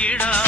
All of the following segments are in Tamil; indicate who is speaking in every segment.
Speaker 1: நாட்டு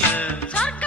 Speaker 2: Talk.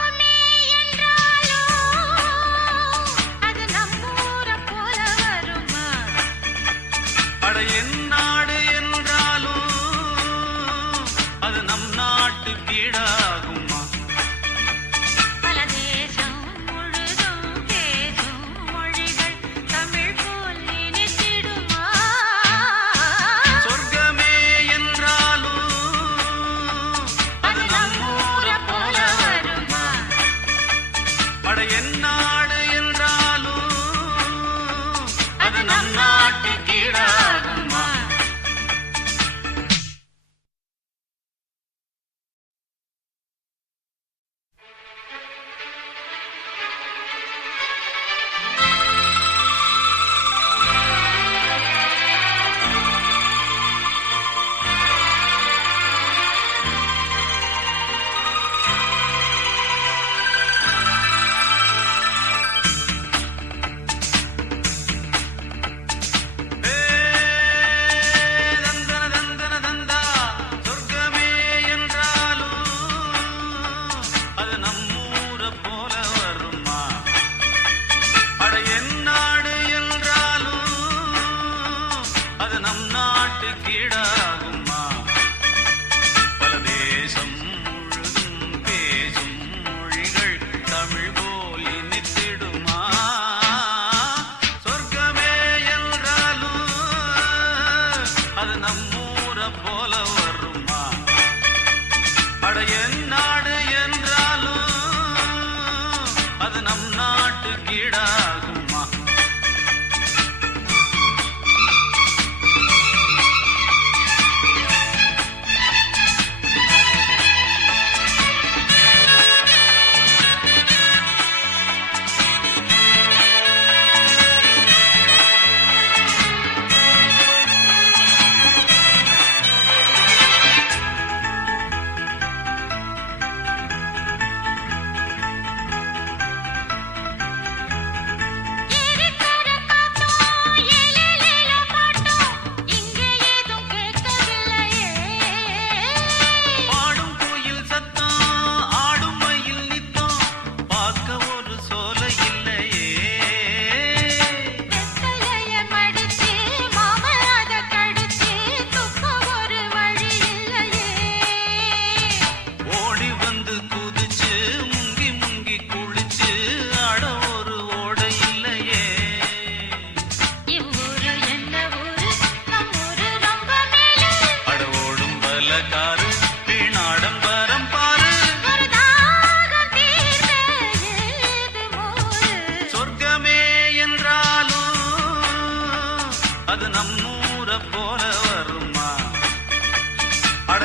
Speaker 1: அது நம்மூரை போல வருமா? அட